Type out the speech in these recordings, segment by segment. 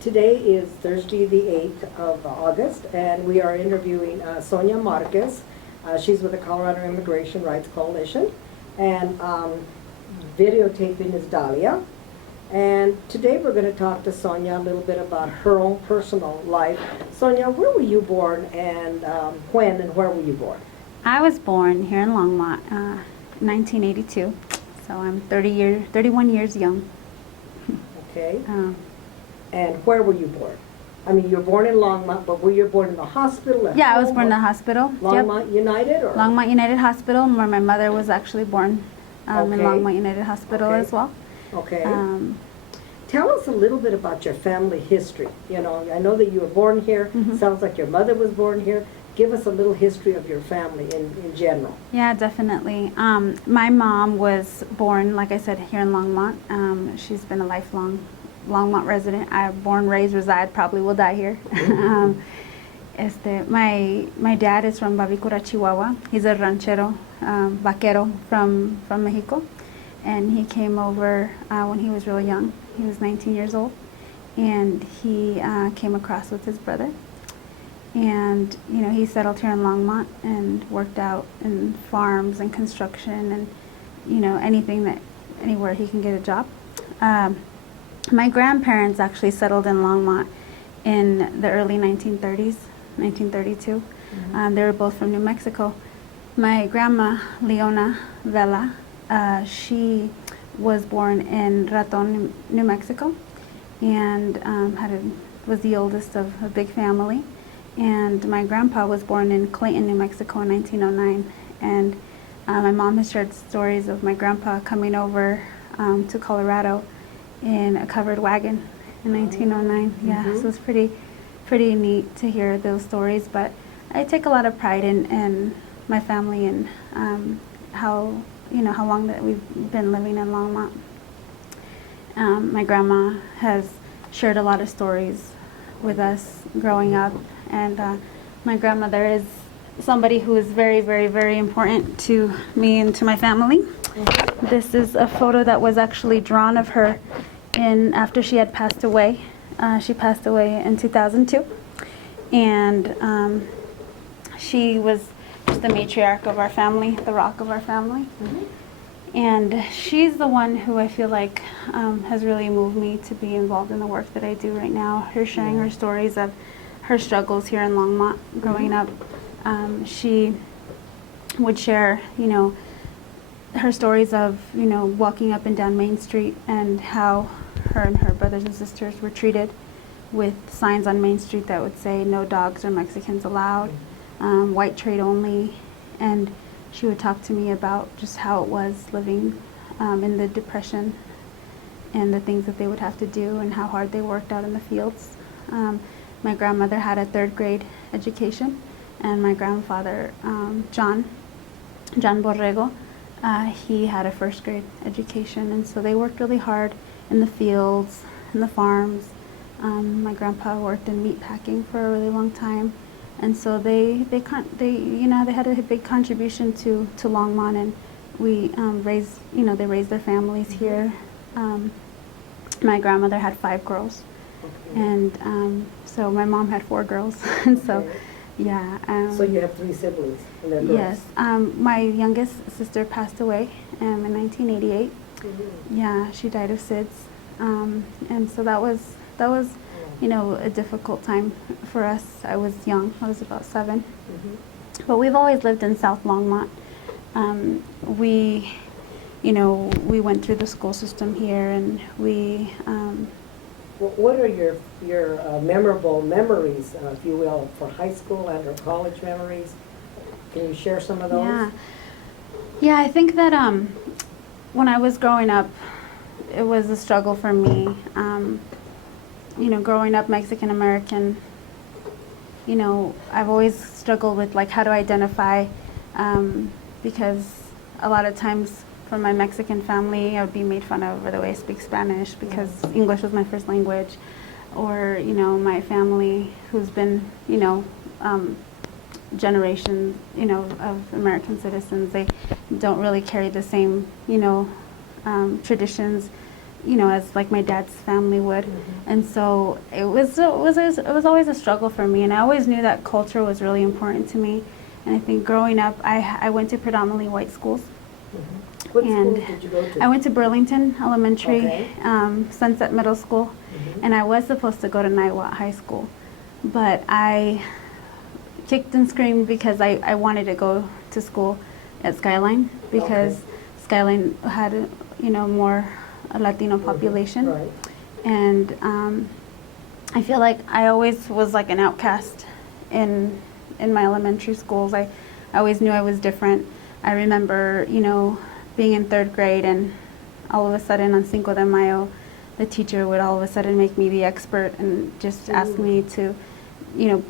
Today is Thursday, the 8th of August, and we are interviewing Sonia Marquez. She's with the Colorado Immigrant Rights Coalition, and videotaping is Dahlia. And today we're going to talk to Sonia a little bit about her own personal life. Sonia, where were you born, and when and where were you born? I was born here in Longmont, 1982, so I'm 31 years young. Okay. And where were you born? I mean, you were born in Longmont, but were you born in the hospital? Yeah, I was born in the hospital. Longmont Yep. United? Or? Longmont United Hospital, where my mother was actually born in Longmont United Hospital as well. Okay. Tell us a little bit about your family history. You know, I know that you were born here. Sounds like your mother was born here. Give us a little history of your family in general. Yeah, definitely. My mom was born, like I said, here in Longmont. She's been a lifelong Longmont resident. I'm born, raised, reside, probably will die here. My dad is from Babicura, Chihuahua. He's a ranchero, vaquero from Mexico. And he came over when he was real young. He was 19 years old. And he came across with his brother. And, you know, he settled here in Longmont and worked out in farms and construction and, you know, anywhere he can get a job. My grandparents actually settled in Longmont in the early 1930s, 1932. They were both from New Mexico. My grandma, Leona Vela, she was born in Raton, New Mexico, and was the oldest of a big family. And my grandpa was born in Clayton, New Mexico in 1909. And my mom has shared stories of my grandpa coming over to Colorado in a covered wagon in 1909. Yeah, so it's pretty neat to hear those stories. But I take a lot of pride in my family and how long that we've been living in Longmont. My grandma has shared a lot of stories with us growing up, and my grandmother is somebody who is very, very, very important to me and to my family. This is a photo that was actually drawn of her after she had passed away. She passed away in 2002, and she was just the matriarch of our family, the rock of our family. And she's the one who I feel like has really moved me to be involved in the work that I do right now. Her sharing her stories of her struggles here in Longmont growing up. She would share, her stories of, walking up and down Main Street and how her and her brothers and sisters were treated with signs on Main Street that would say no dogs or Mexicans allowed, white trade only. And she would talk to me about just how it was living in the Depression and the things that they would have to do and how hard they worked out in the fields. My grandmother had a 3rd grade education, and my grandfather, John Borrego, he had a 1st grade education, and so they worked really hard in the fields, in the farms. My grandpa worked in meat packing for a really long time. And so they had a big contribution to Longmont, and we they raised their families here. My grandmother had 5 girls, and so my mom had 4 girls, and so yeah. So you have 3 siblings, and they're girls. Yes, my youngest sister passed away in 1988. Yeah, she died of SIDS, and so that was a difficult time for us. I was young. I was about 7. But we've always lived in South Longmont. We went through the school system here, and we... What are your memorable memories, if you will, for high school and or college memories? Can you share some of those? Yeah, I think that when I was growing up, it was a struggle for me. Growing up Mexican American, I've always struggled with how to identify, because a lot of times from my Mexican family, I would be made fun of for the way I speak Spanish because English was my first language, or my family who's been generations of American citizens, they don't really carry the same traditions as like my dad's family would. And so it was always a struggle for me, and I always knew that culture was really important to me. And I think growing up, I went to predominantly white schools. What And schools did you go to? I went to Burlington Elementary, Okay. Sunset Middle School, and I was supposed to go to Niwot High School, but I kicked and screamed because I wanted to go to school at Skyline, because Skyline had more Latino population. Right. And I feel like I always was like an outcast in my elementary schools. I always knew I was different. I remember, being in 3rd grade, and all of a sudden on Cinco de Mayo, the teacher would all of a sudden make me the expert and just ask me to,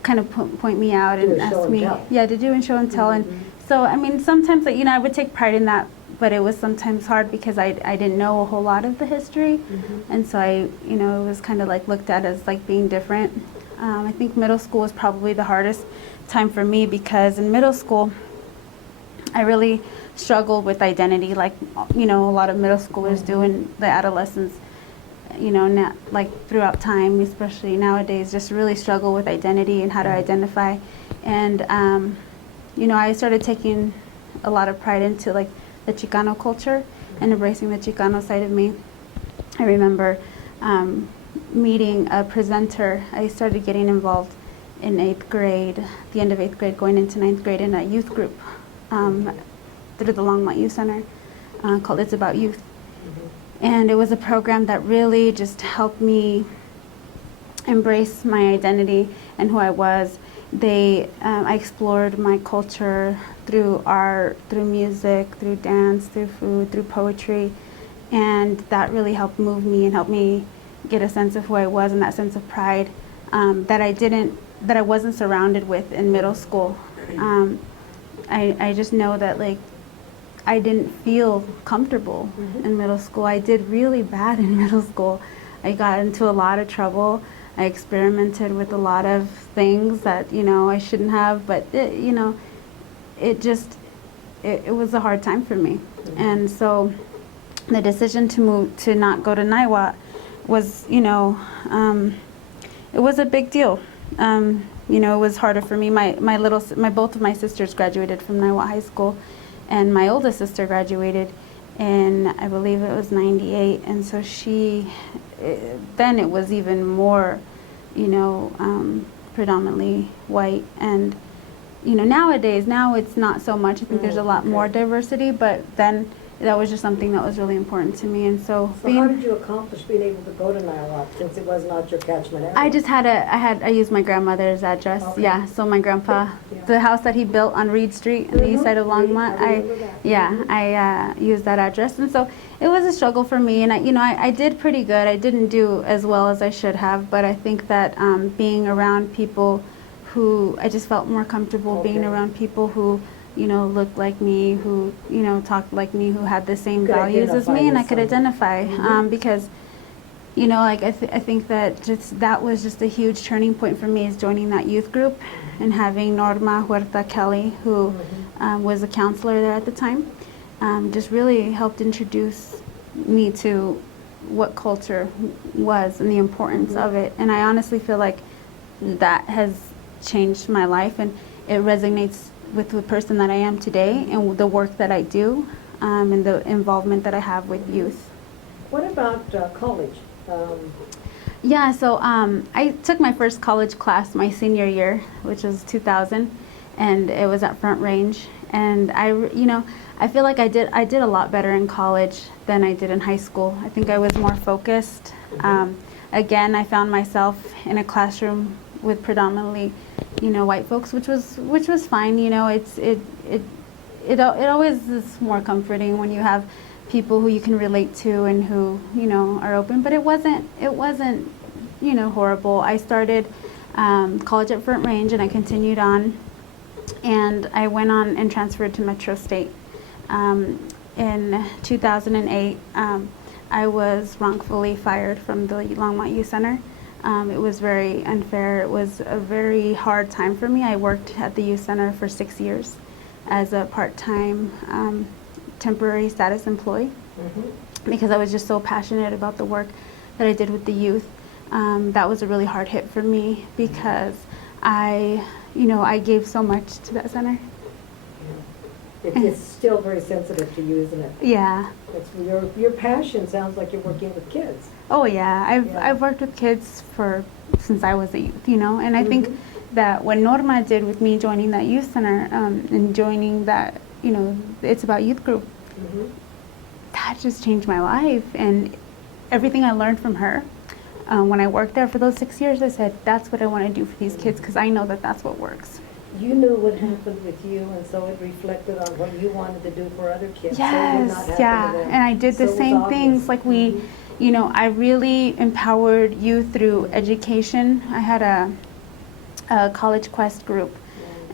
kind of point me out and ask me, to do and show and tell. And so, I mean, sometimes, I would take pride in that, but it was sometimes hard because I didn't know a whole lot of the history. And so it was kind of like looked at as like being different. I think middle school was probably the hardest time for me, because in middle school, I really struggled with identity, like, a lot of middle schoolers do in the adolescence, like throughout time, especially nowadays, just really struggle with identity and how to identify. And, I started taking a lot of pride into like the Chicano culture and embracing the Chicano side of me. I remember meeting a presenter. I started getting involved in 8th grade, the end of 8th grade, going into 9th grade, in a youth group through the Longmont Youth Center called It's About Youth. And it was a program that really just helped me embrace my identity and who I was. I explored my culture through art, through music, through dance, through food, through poetry, and that really helped move me and helped me get a sense of who I was and that sense of pride that I wasn't surrounded with in middle school. I just know that like I didn't feel comfortable in middle school. I did really bad in middle school. I got into a lot of trouble. I experimented with a lot of things that I shouldn't have, but it was a hard time for me. And so the decision to not go to Niwot was it was a big deal. It was harder for me. Both of my sisters graduated from Niwot High School, and my oldest sister graduated in, I believe it was 98, and so then it was even more, predominantly white. And nowadays, now it's not so much. I think there's a lot more diversity, but then that was just something that was really important to me. And so how did you accomplish being able to go to Niwot, since it was not your catchment area? I used my grandmother's address. Okay. Yeah, so my grandpa, the house that he built on Reed Street on the east side of Longmont, I used that address. And so it was a struggle for me, and I did pretty good. I didn't do as well as I should have, but I think that being around people who, I just felt more comfortable being around people who looked like me, who, talked like me, who had the same values as me, and I could identify, because, I think that that was just a huge turning point for me, is joining that youth group and having Norma Huerta Kelly, who was a counselor there at the time, just really helped introduce me to what culture was and the importance of it. And I honestly feel like that has changed my life, and it resonates with the person that I am today and the work that I do, and the involvement that I have with youth. What about college? Yeah, so I took my first college class my senior year, which was 2000, and it was at Front Range. And I feel like I did a lot better in college than I did in high school. I think I was more focused. Again, I found myself in a classroom with predominantly white folks, which was fine. It always is more comforting when you have people who you can relate to and who are open. But it wasn't horrible. I started college at Front Range, and I continued on, and I went on and transferred to Metro State. In 2008, I was wrongfully fired from the Longmont Youth Center. It was very unfair. It was a very hard time for me. I worked at the youth center for 6 years as a part-time temporary status employee. because I was just so passionate about the work that I did with the youth. That was a really hard hit for me because I gave so much to that center. It's still very sensitive to you, isn't it? Yeah. It's your passion sounds like you're working with kids. Oh yeah, I've worked with kids since I was a youth, and I think that what Norma did with me joining that youth center and joining that, It's About Youth group, that just changed my life, and everything I learned from her. When I worked there for those 6 years, I said, that's what I want to do for these kids, because I know that that's what works. You knew what happened with you, and so it reflected on what you wanted to do for other kids. Yes, so yeah, and I did the same things. Like I really empowered youth through education. I had a College Quest group,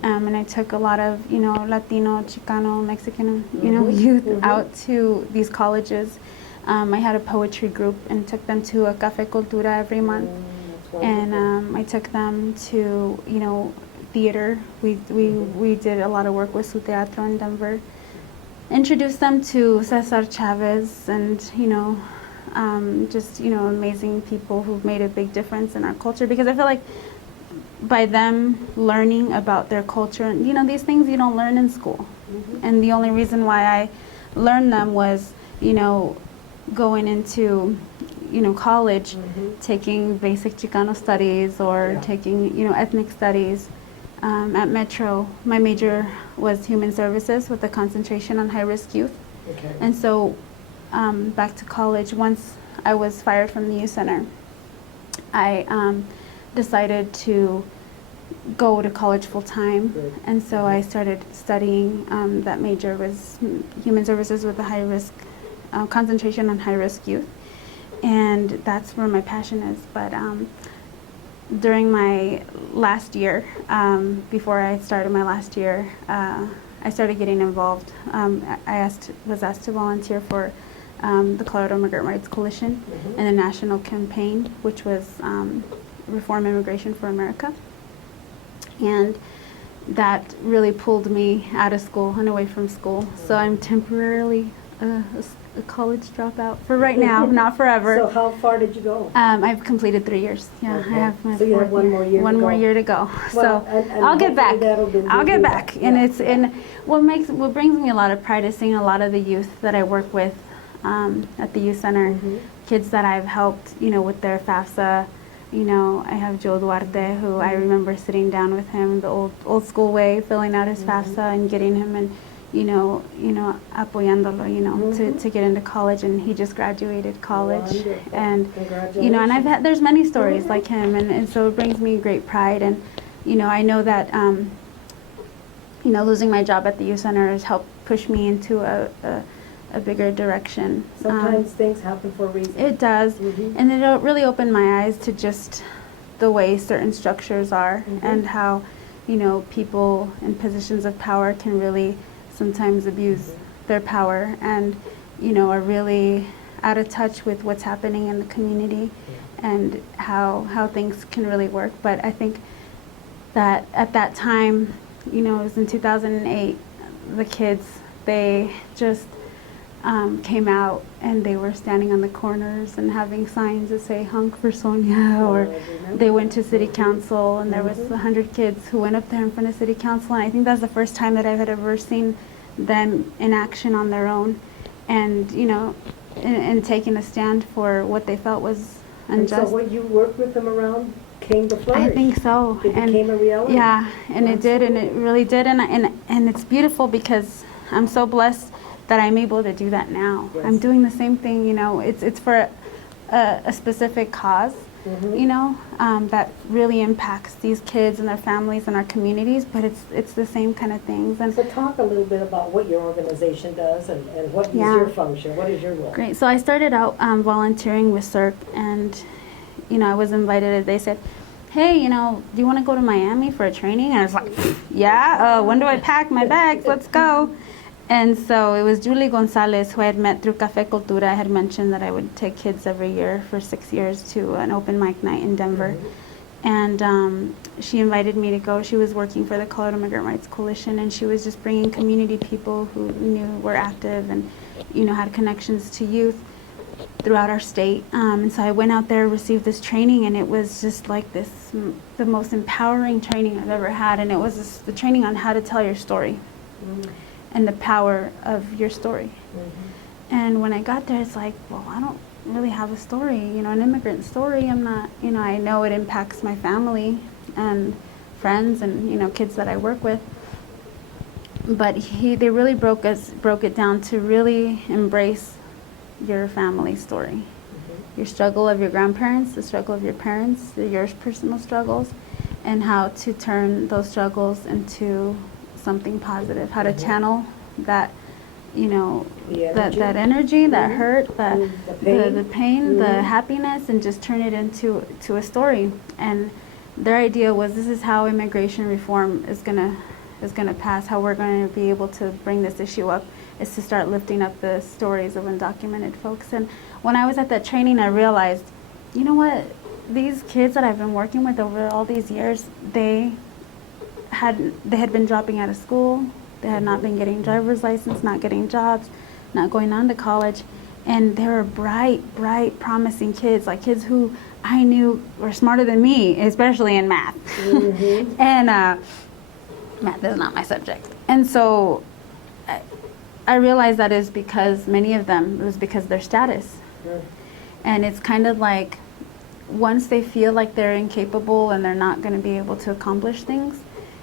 and I took a lot of, Latino, Chicano, Mexican, youth out to these colleges. I had a poetry group and took them to a Café Cultura every month. And I took them to, theater. We did a lot of work with Su Teatro in Denver. Introduced them to Cesar Chavez and, just, amazing people who've made a big difference in our culture. Because I feel like by them learning about their culture, these things you don't learn in school. And the only reason why I learned them was, going into college, taking basic Chicano studies or taking ethnic studies. At Metro, my major was human services with a concentration on high-risk youth. And so back to college, once I was fired from the youth center, I decided to go to college full-time. And so I started studying. That major was human services with a high-risk concentration on high-risk youth, and that's where my passion is. But during my last year, before I started my last year, I started getting involved. I was asked to volunteer for the Colorado Immigrant Rights Coalition and the national campaign, which was Reform Immigration for America, and that really pulled me out of school and away from school. So I'm temporarily a college dropout for right now, not forever. So how far did you go? I've completed 3 years. Yeah, I have my so you have one more year. One more year to go. Well, so and I'll get back. I'll get back. And what brings me a lot of pride is seeing a lot of the youth that I work with at the youth center, kids that I've helped, with their FAFSA. I have Joe Duarte, who I remember sitting down with him the old school way, filling out his FAFSA and getting him and apoyándolo, to get into college, and he just graduated college. Wonderful. And and there's many stories like him, and so it brings me great pride. And I know that losing my job at the youth center has helped push me into a bigger direction. Sometimes things happen for a reason. It does, and it really opened my eyes to just the way certain structures are, and how people in positions of power can really sometimes abuse their power, and are really out of touch with what's happening in the community, and how things can really work. But I think that at that time, it was in 2008, the kids, they just came out and they were standing on the corners and having signs that say "Honk for Sonia," or they went to city council, and there was 100 kids who went up there in front of city council, and I think that's the first time that I had ever seen them in action on their own, and and taking a stand for what they felt was unjust. And so what you worked with them around came to flourish. I think so. It became a reality. Yeah, and it did, and it really did, and it's beautiful because I'm so blessed that I'm able to do that now. Yes. I'm doing the same thing, it's for a specific cause, that really impacts these kids and their families and our communities, but it's the same kind of things. And so talk a little bit about what your organization does and what is your function, what is your role? Great, so I started out volunteering with CIRC, and I was invited. They said, hey, do you want to go to Miami for a training? And I was like, yeah, when do I pack my bags? Let's go. And so it was Julie Gonzalez, who I had met through Café Cultura. I had mentioned that I would take kids every year for 6 years to an open mic night in Denver. And she invited me to go. She was working for the Colorado Immigrant Rights Coalition, and she was just bringing community people who knew were active and, had connections to youth throughout our state. And so I went out there, received this training, and it was just like the most empowering training I've ever had. And it was the training on how to tell your story and the power of your story. And when I got there, it's like, well, I don't really have a story, an immigrant story. I'm not, I know it impacts my family and friends and, kids that I work with. But they really broke it down to really embrace your family story, your struggle of your grandparents, the struggle of your parents, your personal struggles, and how to turn those struggles into something positive, how to channel that, that energy, that hurt, the pain, the happiness, and just turn it into a story. And their idea was, this is how immigration reform is gonna pass, how we're going to be able to bring this issue up, is to start lifting up the stories of undocumented folks. And when I was at that training, I realized, you know what, these kids that I've been working with over all these years, they had been dropping out of school, they had not been getting driver's license, not getting jobs, not going on to college, and they were bright, promising kids, like kids who I knew were smarter than me, especially in math. And math is not my subject. And so I realized that is because many of them, it was because of their status. And it's kind of like, once they feel like they're incapable and they're not going to be able to accomplish things,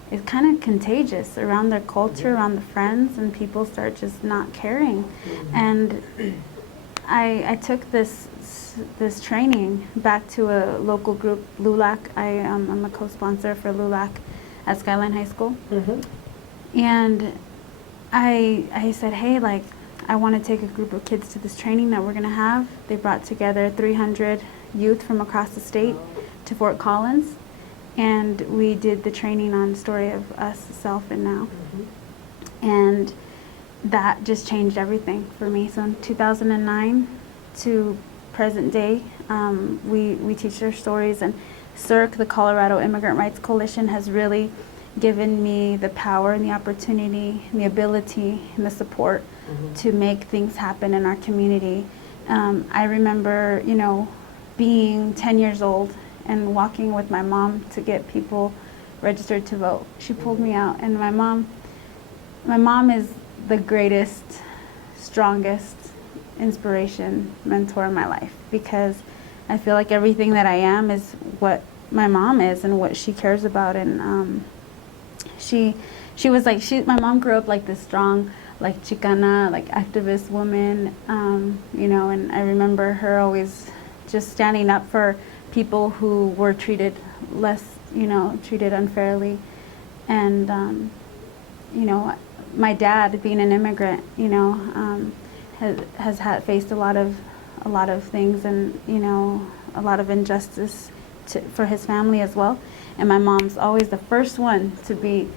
it's kind of contagious around their culture, around the friends, and people start just not caring. And I took this training back to a local group, LULAC. I'm a co-sponsor for LULAC at Skyline High School. And I said, hey, like, I want to take a group of kids to this training that we're going to have. They brought together 300 youth from across the state to Fort Collins, and we did the training on Story of Us, Self, and Now. And that just changed everything for me. So in 2009 to present day, we teach their stories, and CIRC, the Colorado Immigrant Rights Coalition, has really given me the power and the opportunity and the ability and the support to make things happen in our community. I remember, being 10 years old and walking with my mom to get people registered to vote. She pulled me out, and my mom is the greatest, strongest inspiration, mentor in my life, because I feel like everything that I am is what my mom is and what she cares about. And she was like, my mom grew up like this strong, like Chicana, like activist woman, and I remember her always just standing up for people who were treated less, treated unfairly. And, my dad, being an immigrant, has faced a lot of things, and, a lot of injustice for his family as well. And my mom's always the first one to be,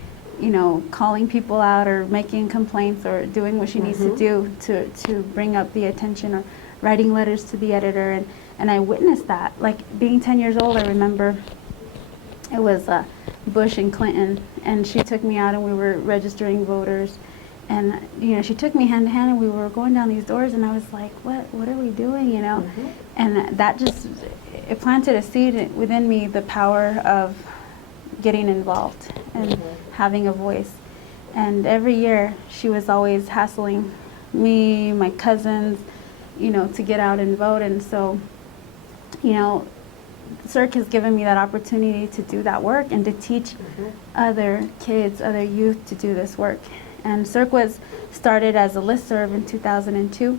calling people out or making complaints or doing what she needs to do to bring up the attention, or writing letters to the editor. And I witnessed that. Like, being 10 years old, I remember it was Bush and Clinton, and she took me out and we were registering voters. And, she took me hand to hand and we were going down these doors, and I was like, what are we doing, And that just, it planted a seed within me, the power of getting involved and having a voice. And every year she was always hassling me, my cousins, to get out and vote. And so, CIRC has given me that opportunity to do that work and to teach other kids, other youth, to do this work. And CIRC was started as a listserv in 2002.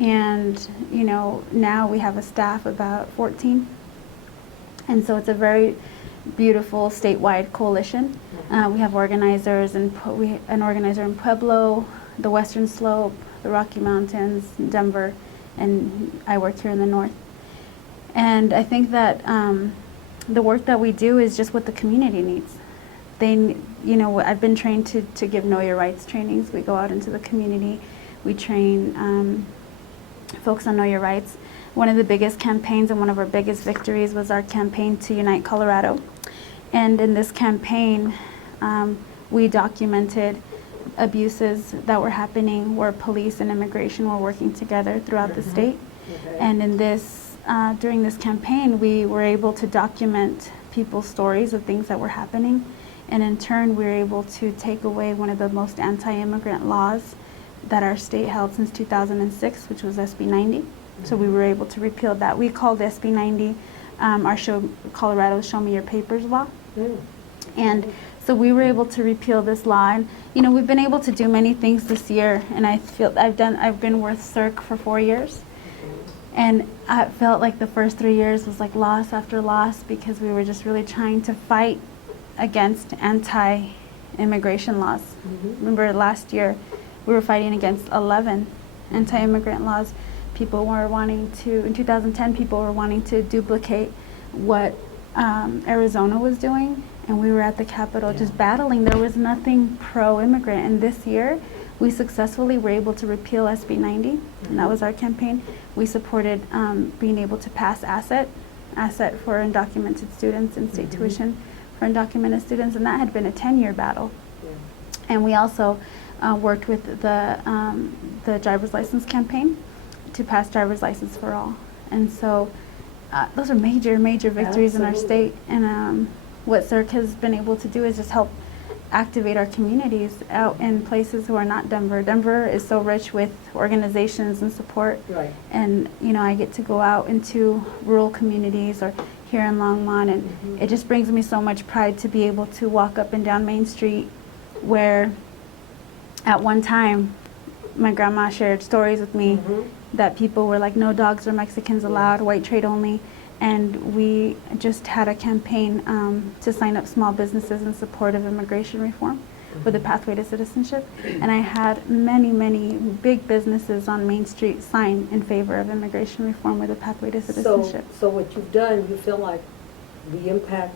And, now we have a staff about 14. And so it's a very beautiful statewide coalition. We have organizers, and an organizer in Pueblo, the Western Slope, the Rocky Mountains, Denver, and I work here in the north. And I think that the work that we do is just what the community needs. I've been trained to give Know Your Rights trainings. We go out into the community. We train folks on Know Your Rights. One of the biggest campaigns and one of our biggest victories was our campaign to unite Colorado. And in this campaign, we documented abuses that were happening where police and immigration were working together throughout the state. Okay. And in this, during this campaign, we were able to document people's stories of things that were happening. And in turn, we were able to take away one of the most anti-immigrant laws that our state held since 2006, which was SB 90. So we were able to repeal that. We called SB 90 our Colorado's Show Me Your Papers law. Mm. And so we were able to repeal this law. And you know, we've been able to do many things this year. And I feel I've been with CIRC for 4 years. And I felt like the first 3 years was like loss after loss, because we were just really trying to fight against anti-immigration laws. Remember last year we were fighting against 11 anti-immigrant laws. People were wanting to, in 2010, people were wanting to duplicate what Arizona was doing, and we were at the Capitol just battling. There was nothing pro-immigrant, and this year we successfully were able to repeal SB 90, and that was our campaign. We supported being able to pass asset for undocumented students and state tuition for undocumented students, and that had been a 10-year battle. And we also worked with the driver's license campaign to pass driver's license for all. And so those are major victories in our state. And what CIRC has been able to do is just help activate our communities out in places who are not Denver. Denver is so rich with organizations and support. Right. And you know, I get to go out into rural communities or here in Longmont, and it just brings me so much pride to be able to walk up and down Main Street, where at one time my grandma shared stories with me that people were like, no dogs or Mexicans allowed, white trade only. And we just had a campaign to sign up small businesses in support of immigration reform with a pathway to citizenship. And I had many big businesses on Main Street sign in favor of immigration reform with a pathway to citizenship. So what you've done, you feel like the impact,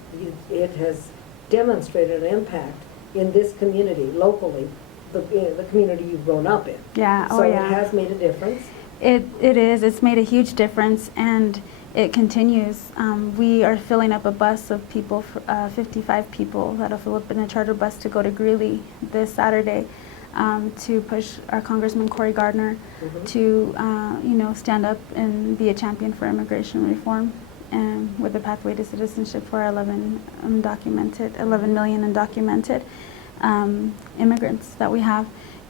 it has demonstrated an impact in this community, locally, the community you've grown up in. Yeah, So it has made a difference. It is. It's made a huge difference, and it continues. We are filling up a bus of people, 55 people that'll fill up in a charter bus to go to Greeley this Saturday to push our Congressman Cory Gardner to stand up and be a champion for immigration reform, and with a pathway to citizenship for our 11 million undocumented immigrants that we have.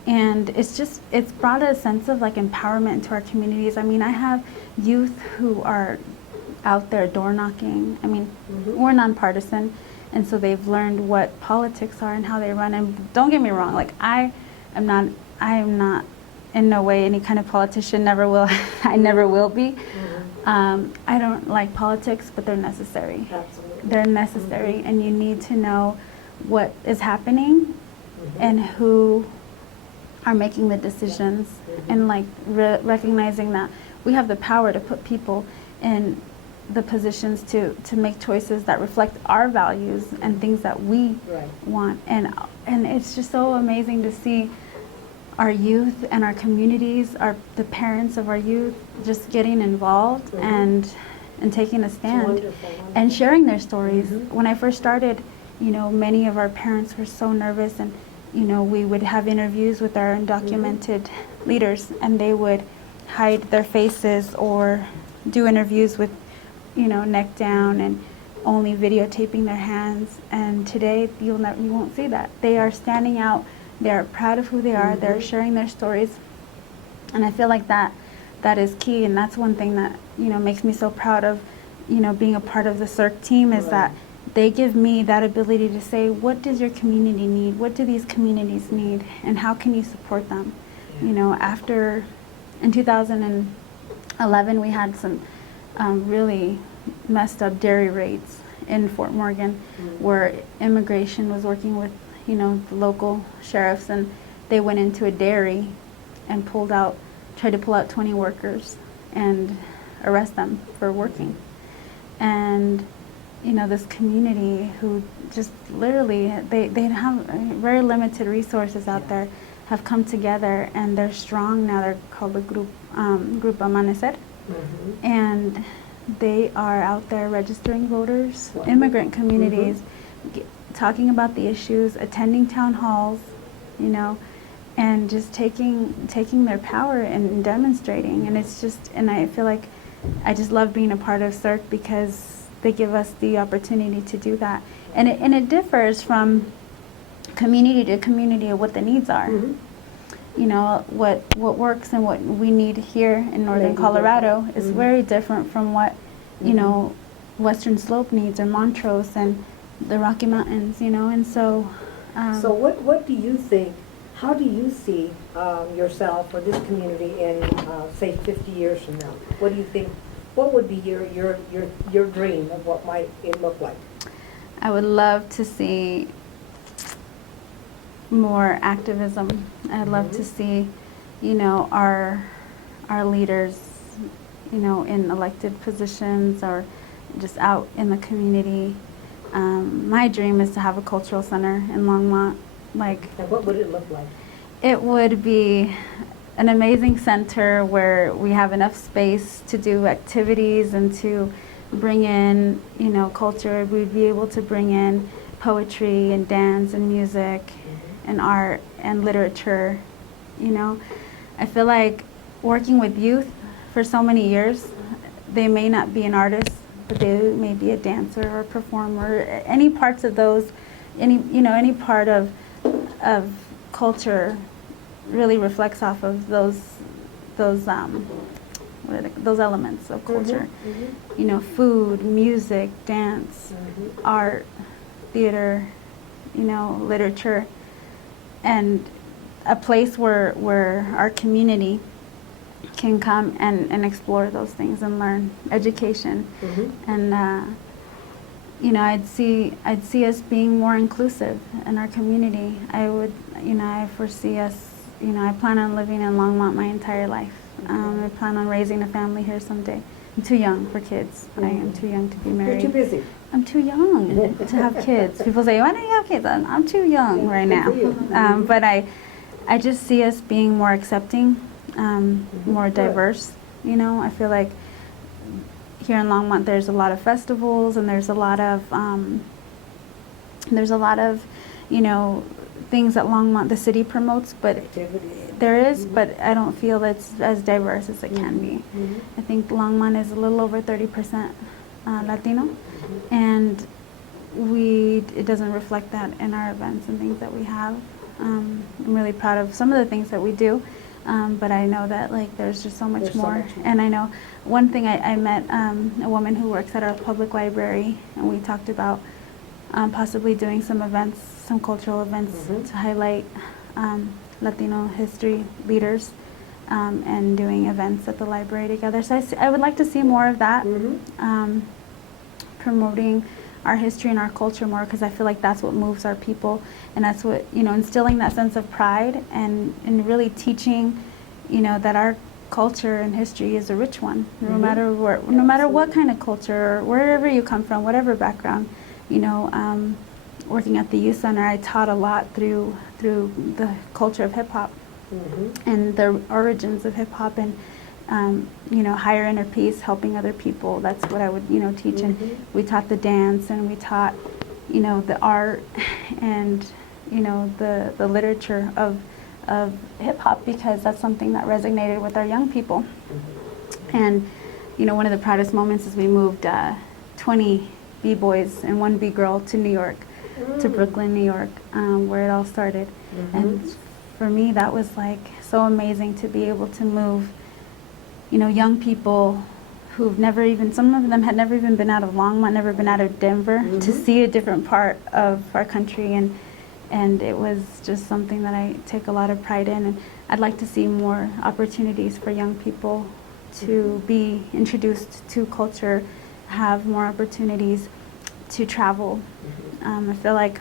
And it's brought a sense of like empowerment into our communities. I mean, I have youth who are out there door knocking. I mean, we're nonpartisan, and so they've learned what politics are and how they run. And don't get me wrong, like I am not in no way any kind of politician, never will. I never will be. I don't like politics, but they're necessary. Absolutely. They're necessary, and you need to know what is happening and who are making the decisions, and like recognizing that we have the power to put people in the positions to make choices that reflect our values and things that we want. And it's just so amazing to see our youth and our communities, the parents of our youth, just getting involved and taking a stand Wonderful. and sharing their stories. When I first started, many of our parents were so nervous, and we would have interviews with our undocumented leaders, and they would hide their faces or do interviews with, neck down and only videotaping their hands. And today, you won't see that. They are standing out. They are proud of who they are. They're sharing their stories, and I feel like that is key. And that's one thing that makes me so proud of, being a part of the CIRC team, is that they give me that ability to say, what does your community need? What do these communities need? And how can you support them? After, in 2011, we had some really messed up dairy raids in Fort Morgan, where immigration was working with, the local sheriffs, and they went into a dairy and tried to pull out 20 workers and arrest them for working. And this community who just literally, they have very limited resources out there, have come together, and they're strong now. They're called the Grupo Amanecer. And they are out there registering voters, immigrant communities, talking about the issues, attending town halls, and just taking their power and demonstrating. And it's just, and I feel like I just love being a part of CIRC because they give us the opportunity to do that. And it differs from community to community of what the needs are. Mhm. You know, what works and what we need here in Northern Maybe Colorado different. is Mhm. very different from what, you Mhm. know, Western Slope needs, or Montrose and the Rocky Mountains, you know. And so So what do you think, how do you see yourself or this community in, say, 50 years from now? What do you think, what would be your dream of what might it look like? I would love to see more activism. I'd love to Mhm. see, you know, our leaders, you know, in elected positions or just out in the community. My dream is to have a cultural center in Longmont. Like, And what would it look like? it would be an amazing center where we have enough space to do activities and to bring in, you know, culture. We'd be able to bring in poetry and dance and music and art and literature, you know. I feel like working with youth for so many years, they may not be an artist, but they may be a dancer or a performer. Any parts of those, any part of culture really reflects off of those elements of culture. Mhm. You know, food, music, dance, Mhm. art, theater, you know, literature, and a place where our community can come and explore those things and learn education. Mhm. And you know, I'd see us being more inclusive in our community. I foresee us, you know, I plan on living in Longmont my entire life. I plan on raising a family here someday. I'm too young for kids. I am too young to be married. You're too busy. I'm too young to have kids. People say, why don't you have kids? I'm too young right Good now. for you. But I just see us being more accepting, more Good. diverse. You know, I feel like here in Longmont there's a lot of festivals and there's a lot of you know, things that Longmont, the city promotes, but Activities. there is, but I don't feel it's as diverse as it can be. Mhm. I think Longmont is a little over 30% Latino, and it doesn't reflect that in our events and things that we have. I'm really proud of some of the things that we do, but I know that like there's just so much There's so more. much more. And I know one thing, I met a woman who works at our public library, and we talked about possibly doing some events, some cultural events Mhm. to highlight Latino history leaders, and doing events at the library together. So I would like to see more of that, Mhm. promoting our history and our culture more, because I feel like that's what moves our people, and that's what, you know, instilling that sense of pride and really teaching, you know, that our culture and history is a rich one, no Mhm. matter where, no matter what Absolutely. kind of culture, or wherever you come from, whatever background. You know, working at the youth center, I taught a lot through the culture of hip hop Mhm. and the origins of hip hop, and you know, higher inner peace, helping other people. That's what I would, you know, teach. And Mhm. we taught the dance, and we taught, you know, the art, and you know, the literature of hip hop, because that's something that resonated with our young people. And you know, one of the proudest moments is we moved 20 b-boys and 1 b-girl to New York, to Brooklyn, New York, where it all started. And for me, that was like so amazing to be able to move, you know, young people who've never even, some of them had never even been out of Longmont, never been out of Denver, to see a different part of our country. And it was just something that I take a lot of pride in. And I'd like to see more opportunities for young people to be introduced to culture, have more opportunities to travel. I feel like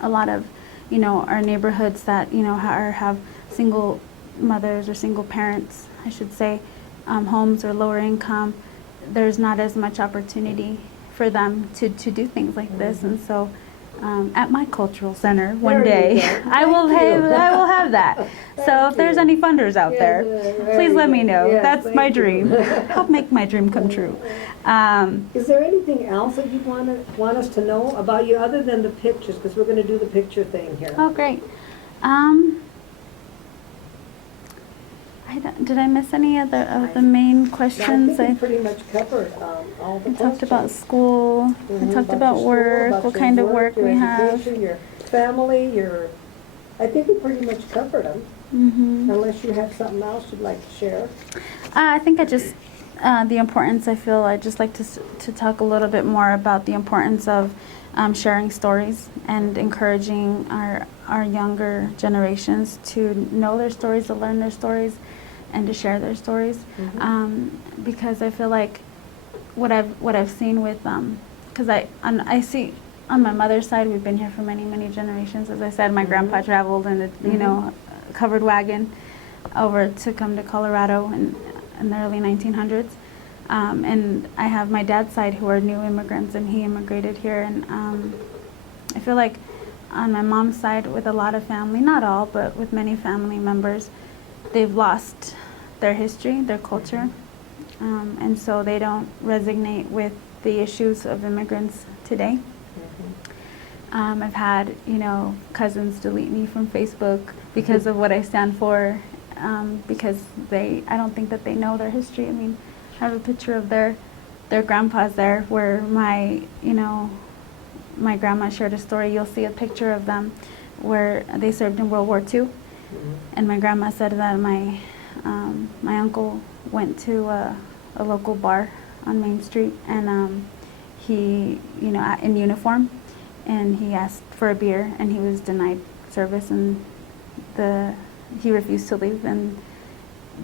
a lot of, you know, our neighborhoods that, you know, have single mothers or single parents, I should say, homes or lower income, there's not as much opportunity for them to do things like this. And so at my cultural center one There you day, go. I will have that. So Thank if there's you. any funders out Yes, there, very please let me good. know. Yes, That's thank my you. dream. Help make my dream come true. Is there anything else that you want us to know about you other than the pictures? Because we're going to do the picture thing here. Oh, great. Did I miss any of the main questions? I think we pretty much covered all the I questions. talked about school. I talked about your work, school, what your kind of work your we have. education, your family, I think we pretty much covered them. Unless you have something else you'd like to share. I think the importance, I feel I'd just like to talk a little bit more about the importance of sharing stories and encouraging our younger generations to know their stories, to learn their stories, and to share their stories. Because I feel like what I've seen with, because I see on my mother's side, we've been here for many, many generations. As I said, my grandpa traveled in a covered wagon over to come to Colorado in the early 1900s. And I have my dad's side who are new immigrants, and he immigrated here. And I feel like on my mom's side, with a lot of family, not all, but with many family members, they've lost their history, their culture. And so they don't resonate with the issues of immigrants today. I've had, cousins delete me from Facebook because of what I stand for, because I don't think that they know their history. I mean, I have a picture of their grandpas there where my grandma shared a story. You'll see a picture of them where they served in World War II. And my grandma said that my uncle went to a local bar on Main Street, and he, in uniform, and he asked for a beer, and he was denied service, and he refused to leave, and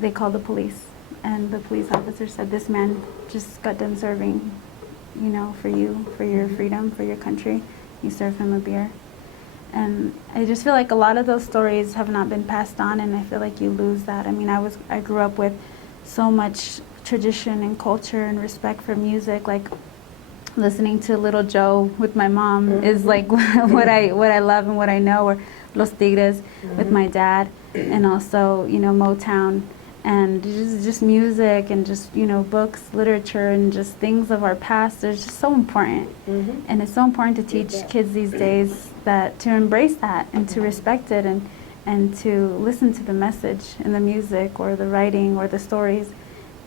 they called the police, and the police officer said, "This man just got done serving, for you, for your freedom, for your country. You serve him a beer." And I just feel like a lot of those stories have not been passed on, and I feel like you lose that. I mean, I grew up with so much tradition and culture and respect for music, like listening to Little Joe with my mom is like what I love and what I know, or Los Tigres with my dad, and also Motown, and just music, and just books, literature, and just things of our past. They're just so important, and it's so important to teach kids these days that to embrace that and to respect it, and to listen to the message in the music or the writing or the stories,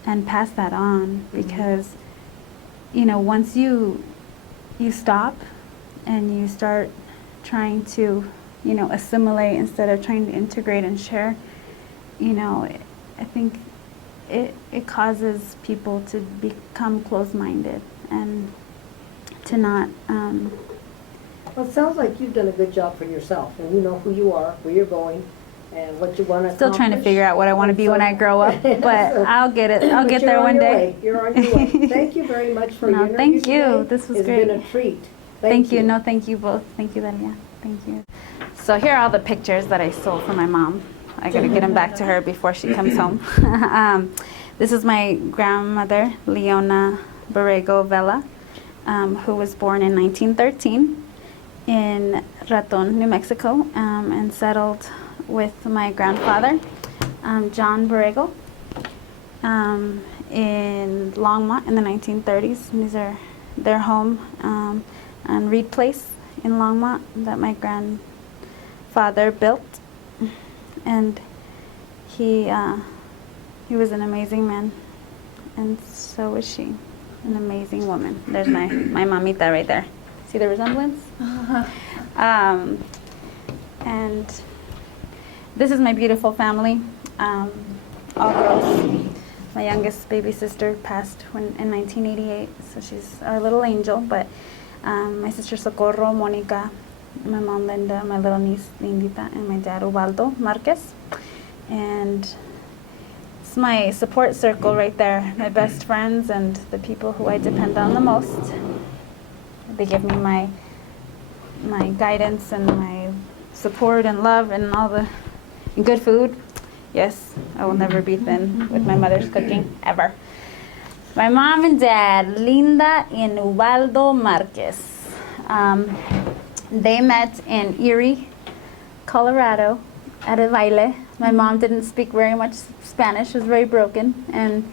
and pass that on, because once you stop and you start trying to assimilate instead of trying to integrate and share, I think it causes people to become closed-minded and to not. Well, it sounds like you've done a good job for yourself, and you know who you are, where you're going, and what you want to accomplish. Still trying to figure out what I want to be when I grow up, but I'll get it. I'll get there one day. You're on your way. Thank you very much for your interview thank you. today. This was it's great. It's been a treat. Thank you. No, thank you both. Thank you, Daria. Thank you. So here are all the pictures that I sold for my mom. I gotta get them back to her before she comes home. This is my grandmother, Leona Borrego Vela, who was born in 1913 in Raton, New Mexico, and settled with my grandfather, John Borrego, in Longmont in the 1930s. These are their home on Reed Place in Longmont that my grandfather built. And he was an amazing man, and so was she, an amazing woman. There's my mamita right there. See the resemblance? And this is my beautiful family, all girls. My youngest baby sister passed in 1988, so she's our little angel. But my sister Socorro, Monica, my mom Linda, my little niece Lindita, and my dad Ubaldo Marquez. And it's my support circle right there, my best friends and the people who I depend on the most. They give me my guidance and my support and love and all the good food. Yes, I will never be thin with my mother's cooking, ever. My mom and dad, Linda and Ubaldo Marquez. They met in Erie, Colorado, at a baile. My mom didn't speak very much Spanish, was very broken, and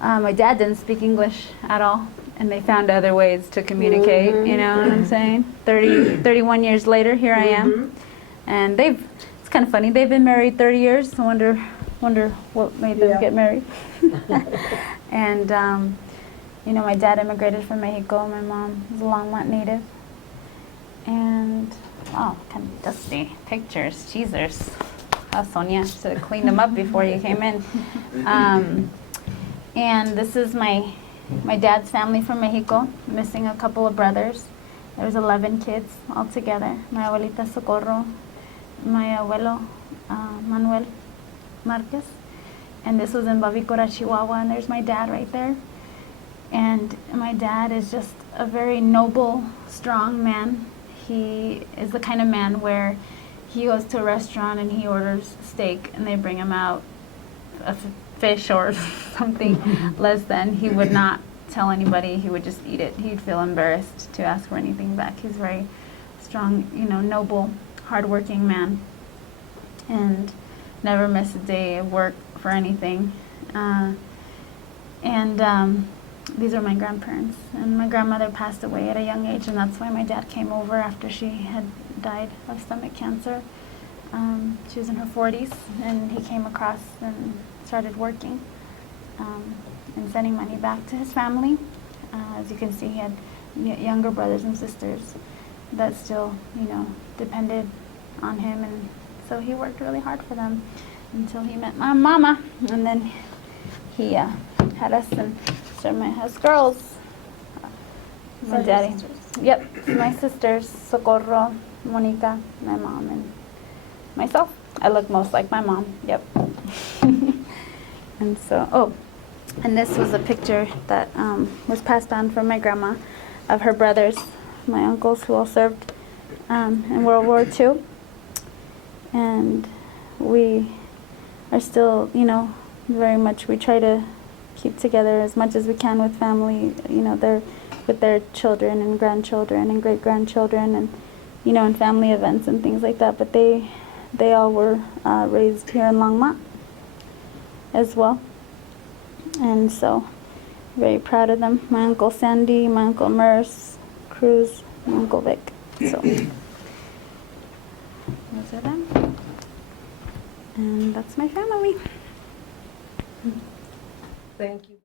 my dad didn't speak English at all, and they found other ways to communicate, you know what I'm saying? 31 years later, here I am, and it's kind of funny, they've been married 30 years, I wonder Wonder what made them Yeah. get married. And, you know, my dad immigrated from Mexico. My mom was a Longmont native. And, oh, kind of dusty pictures. Jesus. Sonia should have cleaned them up before you came in. And this is my dad's family from Mexico, missing a couple of brothers. There's 11 kids altogether. My abuelita Socorro, my abuelo Manuel Marquez. And this was in Bavicora, Chihuahua, and there's my dad right there. And my dad is just a very noble, strong man. He is the kind of man where he goes to a restaurant and he orders steak and they bring him out a fish or something less than. He would not tell anybody. He would just eat it. He'd feel embarrassed to ask for anything back. He's very strong, you know, noble, hardworking man, and never miss a day of work for anything. These are my grandparents, and my grandmother passed away at a young age, and that's why my dad came over after she had died of stomach cancer. She was in her 40s, and he came across and started working and sending money back to his family. As you can see, he had younger brothers and sisters that still, you know, depended on him, and so he worked really hard for them until he met my mama, and then he had us and started my house girls. My daddy. Yep, my sisters, Socorro, Monica, my mom, and myself. I look most like my mom, yep. And so, oh, and this was a picture that was passed on from my grandma of her brothers, my uncles who all served in World War II. And we are still, you know, very much, we try to keep together as much as we can with family, you know, with their children and grandchildren and great-grandchildren, and, you know, in family events and things like that. But they all were raised here in Longmont as well. And so, very proud of them. My Uncle Sandy, my Uncle Merce, Cruz, my Uncle Vic. So, those are them. And that's my family. Thank you.